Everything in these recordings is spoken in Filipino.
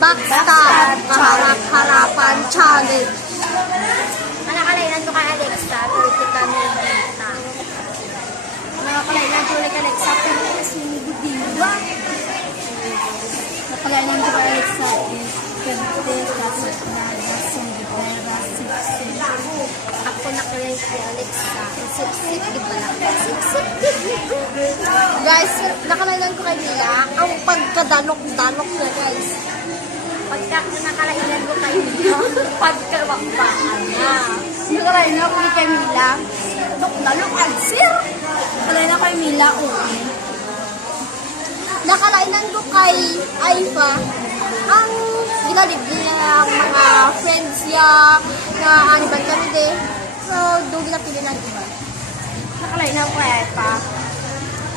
Backstab, kaharap-harapan challenge. Nakalainan ko kay Alexa, pero kita may bita. Nakalainan ko kay Alexa, pero sinigo diba? Nakalainan ko kay Alexa is 20 kasi na Ako nakalainan kay Alexa, sip-sip, di ba lang? Sip-sip. Guys, nakalainan ko kay Mila ang pagkadalok-dalok niya, guys. Pagka nakalainan ko kay Mila, pagkawakbaan na. Nakalainan ko kay Mila, dalok at sir. Nakalainan ko kay Mila, okay. Nakalainan ko kay Aifa ang ginalibli niya ang mga friends niya na aniban kami din. So, doon ginapili ng iba. Nakalainan ko kay Aifa.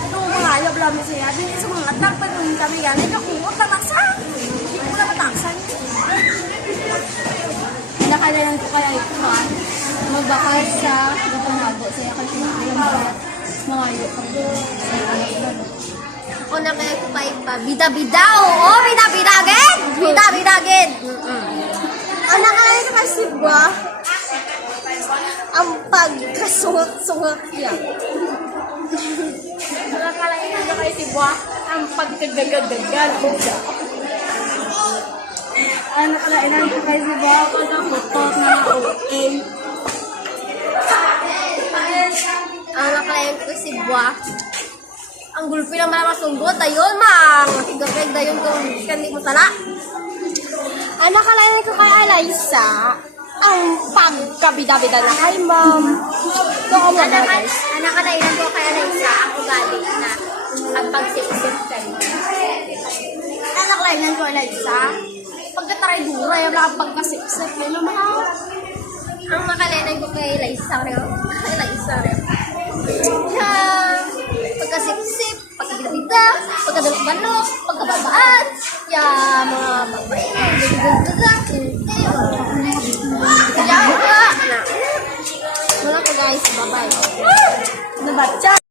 Nung mga ayaw lang siya, din sa mga tagpan nung kami yan, ay nakumot na maksan. Hindi ko na mataksan. Nakalainan ko kay Aifa, magbakal sa Gapanado. Saya kasi nakilang mga ayaw. Ako nakalainan ko kay Iba, bida-bida, oo, bida-bida agad! Bida-bida agad! Ang nakalainan ko kay Sibwa, ang pagkasungot-sungot niya. Nakalainan ko kay Sibwa, ang pagkagagadagan. Ang nakalainan ko kay Sibwa, pagkakutot na OA. Ang nakalainan ko kay Sibwa, ang gulpi ng mga masunggot, ayun, mang tigapeg dayon kung kandi mo tala. Ang nakalainan ko kay Alaysa, ang pagkabida-bida na kay ma'am. Doon mo ba, guys? Ang nakalainan ko kay Alexa, ang ugali na ang pagsip-sip kayo. Ang nakalainan ko kay Alaysa, pagkataray dura, yung lang pagkasip-sip. May lumahaw. Ang nakalainan ko kay Alexa, pagkasip-sip, pagkabida-bida, pagkadalok-dalok, pagkababaan, mga babae, Wala ko, guys. Bye-bye. Nabatcha.